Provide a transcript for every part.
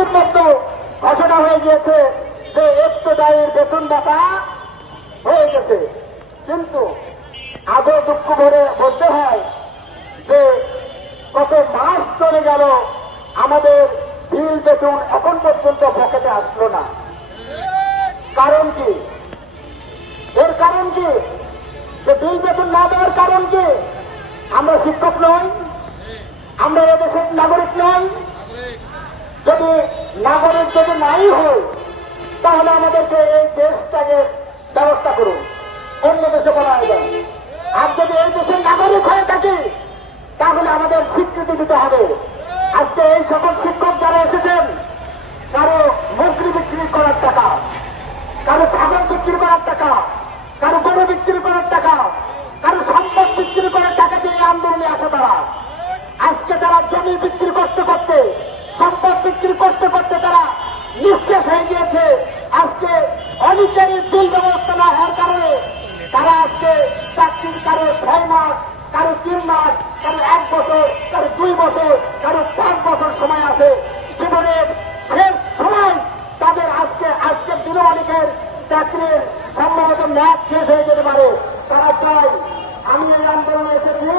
মুক্তির মতো ঘোষণা হয়ে গিয়েছে যে ইবতেদায়ীর বেতন ভাতা হয়ে গেছে, কিন্তু আদৌ দুঃখ ভরে বলতে হয় যে কত মাস চলে গেল আমাদের বিল বেতন এখন পর্যন্ত পকেটে আসলো না। কারণ কি? এর কারণ কি? যে বিল বেতন না দেওয়ার কারণ কি? আমরা শিক্ষক নই, আমরা এদেশের নাগরিক নই। যদি নাগরিক যদি নাই হয় তাহলে আমাদেরকে এই দেশটাকে ব্যবস্থা করুন, অন্য দেশে বলা যায়। আর যদি এই দেশের নাগরিক হয়ে থাকি তাহলে আমাদের স্বীকৃতি দিতে হবে। আজকে এই সকল শিক্ষক যারা এসেছেন, কারো মুগরি বিক্রি করার টাকা, কারো ছাগল বিক্রি করার টাকা, কারো গরু বিক্রি করার টাকা, কারো সম্পদ বিক্রি করার টাকা দিয়ে আন্দোলনে আসে তারা। আজকে তারা জমি বিক্রি করতে করতে, সম্পদ বিক্রি করতে করতে তারা নিঃশেষ হয়ে গিয়েছে। আজকে অনিচারী বিল ব্যবস্থা না হওয়ার কারণে তারা আজকে চাকরির কারো 6 মাস, কারো 3 মাস, কারো 1 বছর, কারো 2 বছর, কারো 5 বছর সময় আছে। জীবনের শেষ সময় তাদের আজকের দিনে অনেকের চাকরির সম্ভবত ম্যাচ শেষ হয়ে যেতে পারে। তারা চায় আমি এই আন্দোলনে এসেছি,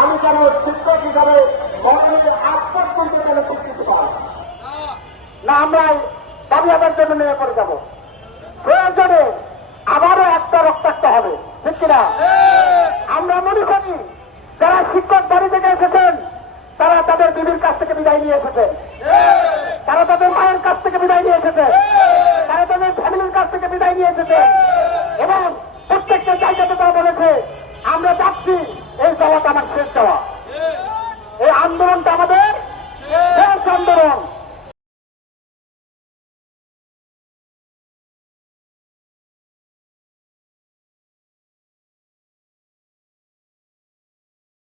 আমি যেন শিক্ষক হিসাবে মরণের আগ পর্যন্ত যেন স্বীকৃতি পাই না। আমরা দাবি আদায়ের জন্য নেমে পড়ে যাব। প্রয়োজনে আবারও একটা রক্তাক্ত হবে, ঠিক কিনা? আমরা মনে করি যারা শিক্ষক বাড়ি থেকে এসেছেন তারা তাদের বিবির কাছ থেকে বিদায় নিয়ে এসেছেন, তারা তাদের মায়ের কাছ থেকে বিদায় নিয়ে এসেছেন, তারা তাদের ফ্যামিলির কাছ থেকে বিদায় নিয়ে এসেছেন এবং প্রত্যেকটা জায়গাতে তারা বলেছে আমরা যাচ্ছি, এই যাওয়াটা আমার শেষ যাওয়া, এই আন্দোলনটা আমাদের শেষ আন্দোলন।